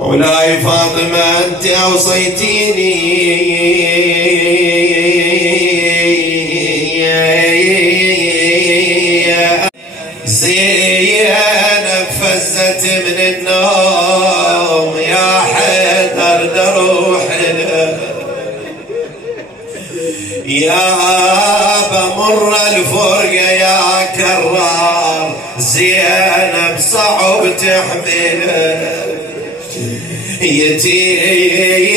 مولاي فاطمة أنت أوصيتيني زينب فزت من النوم يا حيدر دروح يا بمر الفرقة يا كرار زينب صعب تحمله يتيمة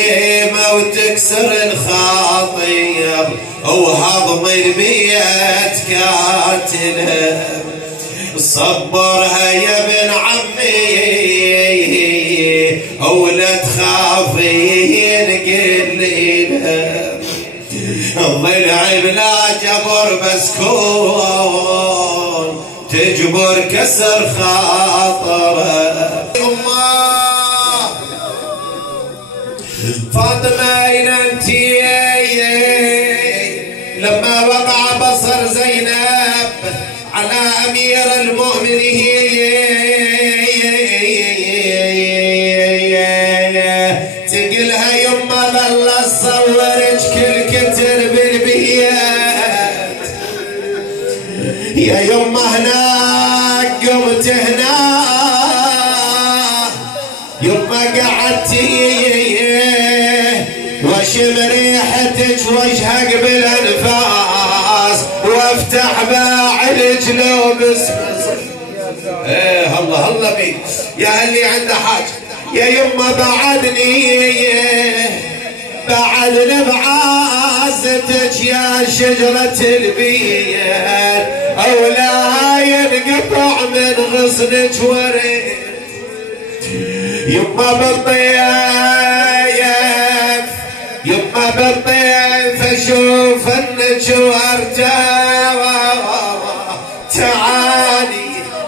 وتكسر الخاطر وهضم البيت كاتله صبرها يا ابن عمي ولا تخافين قليلها ضلعي بلا جبر بسكون تجبر كسر خاطره. فاطمة أين أنتِ لما وقع بصر زينب على أمير المؤمنين تقلها يما ظل صورك كل كتر بالبيات يا يما هناك قمت هناك يما قعدتي واشم ريحتك وجهك بالانفاس وافتح باع الجلوب ايه الله الله بيك يا اللي عنده حاجه يا يما بعدني بعازتك يا شجرة البيت او لا ينقطع من غصنك وريد يما بالطيف اشوف انك وارتاح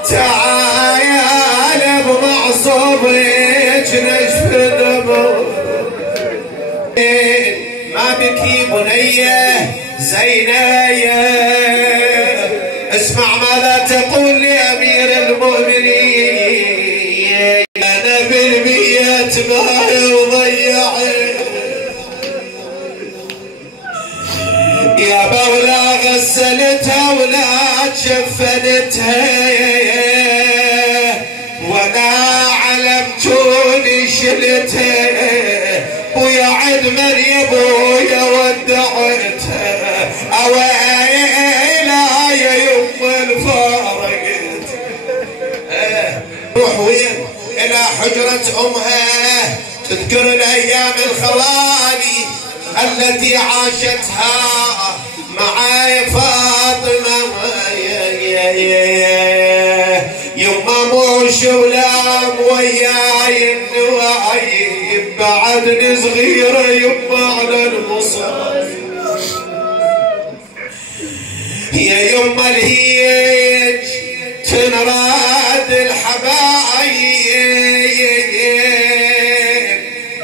تعالي بمعصوبك نشف دموع ما بكي بنيه زينب اسمع ماذا تقول لامير المؤمنين انا بالبيت ما يضيع يا بولا غسلتها ولا شفنتها ولا علمتوني شلتها ويا عد مريم ويا ودعتها اويلا يا يم الفارقت روح وين الى حجرة امها تذكر الايام الخوالي التي عاشتها معاي فاطمة يما موش ولام وياي النوايب بعدني صغيرة يما على المصاب يا يما الهيج تنراد الحبايب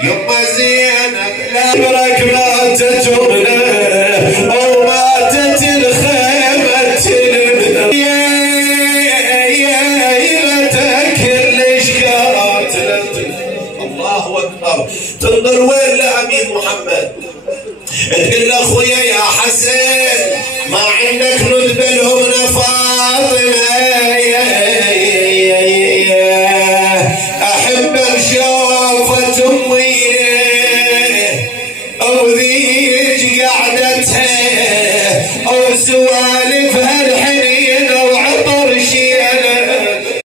يما زينب لا برك ماتت امنا او ماتت الخيمة كلش كانت الله اكبر تنظر وين لامير محمد تقول له اخويا يا حسن ما عندك ندبه لهم فاطمه احب اشوفت امي او ذيك قعدتها او سوالفها